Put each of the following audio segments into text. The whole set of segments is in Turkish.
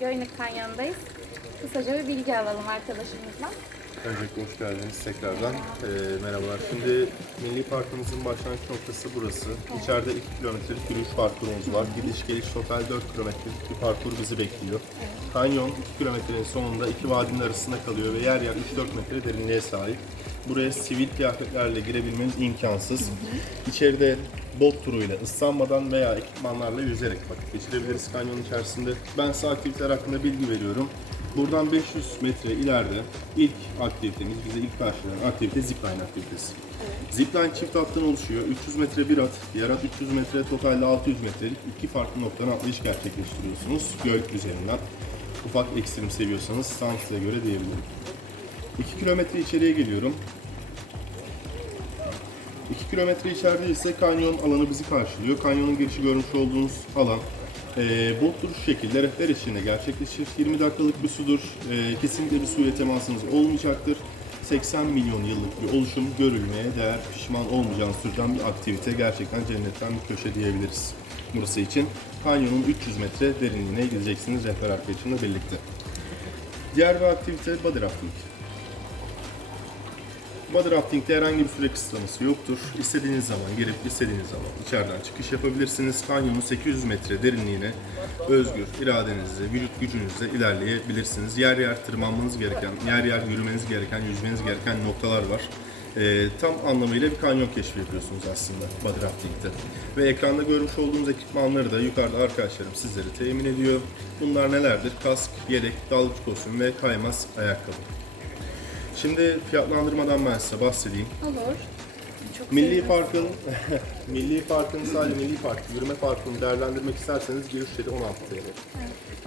Göynük Kanyonu'ndayız. Kısaca bir bilgi alalım arkadaşımızdan. Öncelikle hoş geldiniz tekrardan. Ee, merhabalar. Şimdi Milli Parkımızın başlangıç noktası burası. İçeride 2 kilometrelik yürüyüş parkurumuz var. Gidiş geliş total 4 kilometrelik bir parkur bizi bekliyor. Kanyon 2 kilometrenin sonunda iki vadinin arasında kalıyor ve yer yer 3-4 metre derinliğe sahip. Buraya sivil kıyafetlerle girebilmeniz imkansız. İçeride bot turuyla ıslanmadan veya ekipmanlarla yüzerek vakit geçirebiliriz kanyon içerisinde. Ben size aktiviteler hakkında bilgi veriyorum. Buradan 500 metre ileride ilk aktivitemiz, bize ilk karşılayan aktivite zipline aktivitesi. Zipline çift hattan oluşuyor. 300 metre bir at, diğer at 300 metre, totalde 600 metrelik iki farklı noktadan atlayış gerçekleştiriyorsunuz. Göl üzerinden. Ufak ekstrem seviyorsanız size göre diyebilirim. 2 kilometre içeriye geliyorum. 2 kilometre içeride ise kanyon alanı bizi karşılıyor. Kanyonun girişi görmüş olduğunuz alan. E, bot turu şu şekilde rehber eşliğinde gerçekleşir. 20 dakikalık bir sudur. E, kesinlikle bir suyla temasınız olmayacaktır. 80 milyon yıllık bir oluşum görülmeye değer, pişman olmayacağınız türden bir aktivite. Gerçekten cennetten bir köşe diyebiliriz burası için. Kanyonun 300 metre derinliğine gideceksiniz rehber arkadaşımla birlikte. Diğer bir aktivite body rafting. Rafting'de herhangi bir süre kısıtlaması yoktur. İstediğiniz zaman girip istediğiniz zaman içeriden çıkış yapabilirsiniz. Kanyonun 800 metre derinliğine özgür iradenizle, vücut gücünüzle ilerleyebilirsiniz. Yer yer tırmanmanız gereken, yer yer yürümeniz gereken, yüzmeniz gereken noktalar var. Ee, tam anlamıyla bir kanyon keşfi yapıyorsunuz aslında body rafting'de. Ve ekranda görmüş olduğunuz ekipmanları da yukarıda arkadaşlarım sizlere temin ediyor. Bunlar nelerdir? Kask, yelek, dalgıç kostüm ve kaymaz ayakkabı. Şimdi fiyatlandırmadan ben size bahsedeyim. Olur. Çok Milli sevdim. Park'ın Milli Park'ın sadece Milli Park yürüme parkını değerlendirmek isterseniz giriş ücreti 16 TL.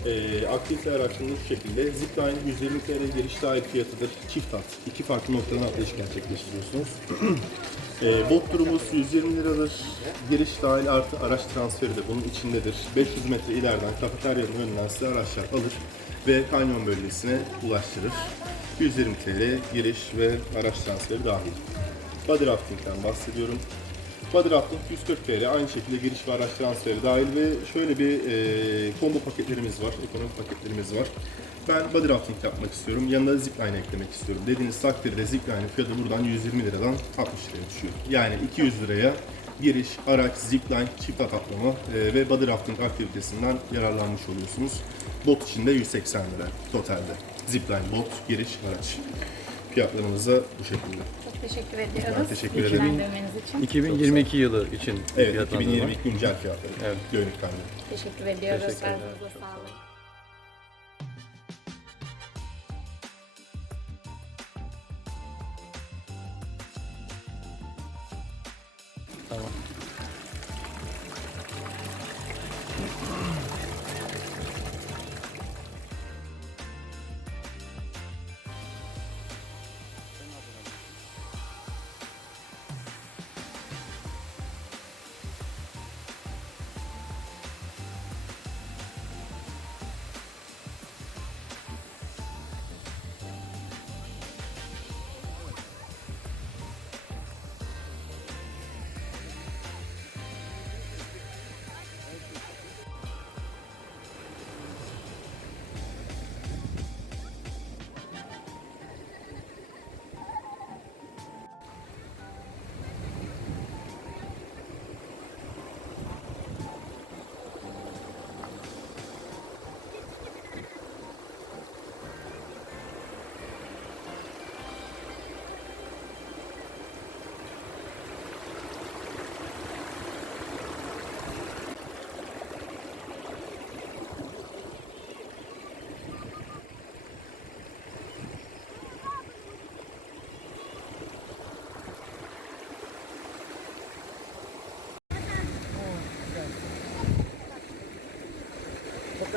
Ee, aktivite araçlarının şu şekilde Zipline 120 TL giriş dahil fiyatıdır. Çift at. iki farklı noktadan atlayış gerçekleştiriyorsunuz. ee, bot turumuz 120 liradır. Giriş dahil artı araç transferi de bunun içindedir. 500 metre ileriden kafeteryanın önünden size araçlar alır ve kanyon bölgesine ulaştırır. 120 TL giriş ve araç transferi dahil. Body rafting'den bahsediyorum. Body rafting 140 TL aynı şekilde giriş ve araç transferi dahil ve şöyle bir e, combo paketlerimiz var, ekonomik paketlerimiz var. Ben body rafting yapmak istiyorum, yanına zipline eklemek istiyorum. Dediğiniz takdirde zipline'in fiyatı buradan 120 liradan 60 liraya düşüyor. Yani 200 liraya giriş, araç, zipline, çift at atlama e, ve body rafting aktivitesinden yararlanmış oluyorsunuz. Bot için de 180 lira totalde. Zipline, bot, giriş, araç. Fiyatlarımız da bu şekilde. Çok teşekkür ediyoruz. Ben teşekkür ederim. bilgilendirmeniz için. 2022 yılı için Evet, fiyatlandırma. 2022 güncel fiyatları. Evet. Gönüllük kanunu. Teşekkür ediyoruz. Teşekkür ederim. Ağzınıza sağlık.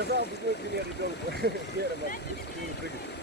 сказал, другой пример ребенку. Вера, может, не прыгать.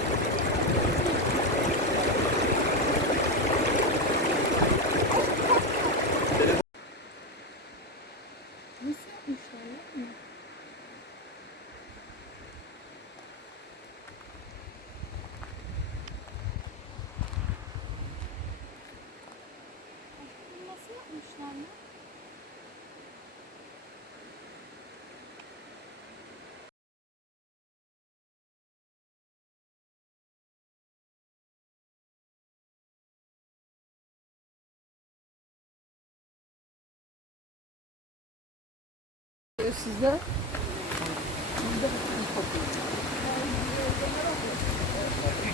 oluyor size? Aşkım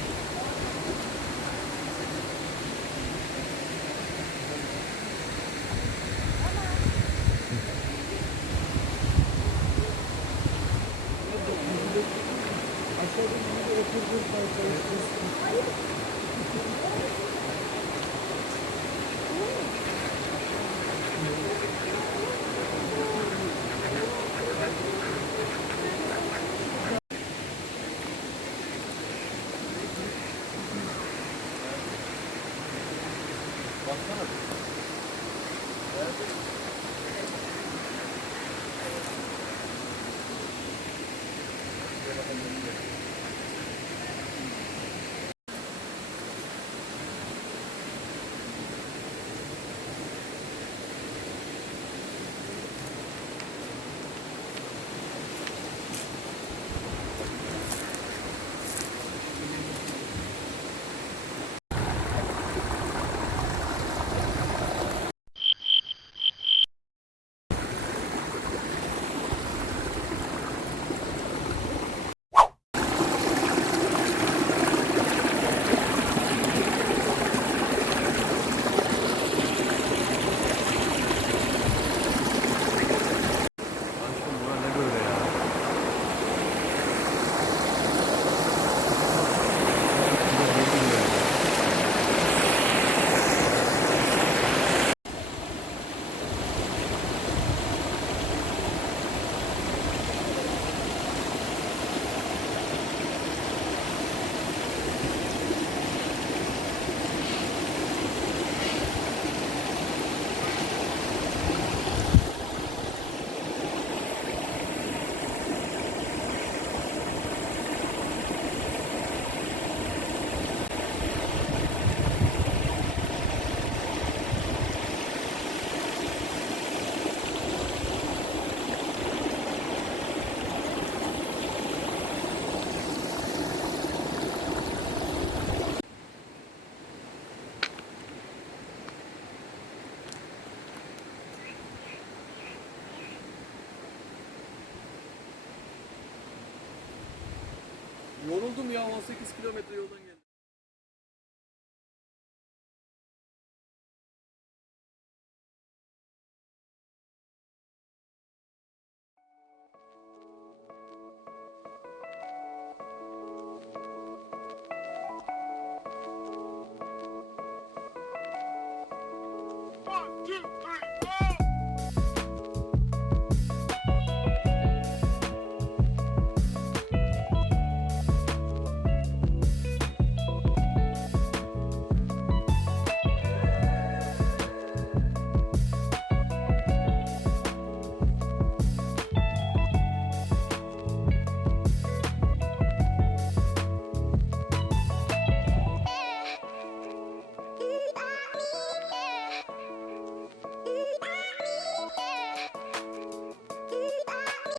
Yoruldum ya 18 kilometre yoldan geldim. One, two.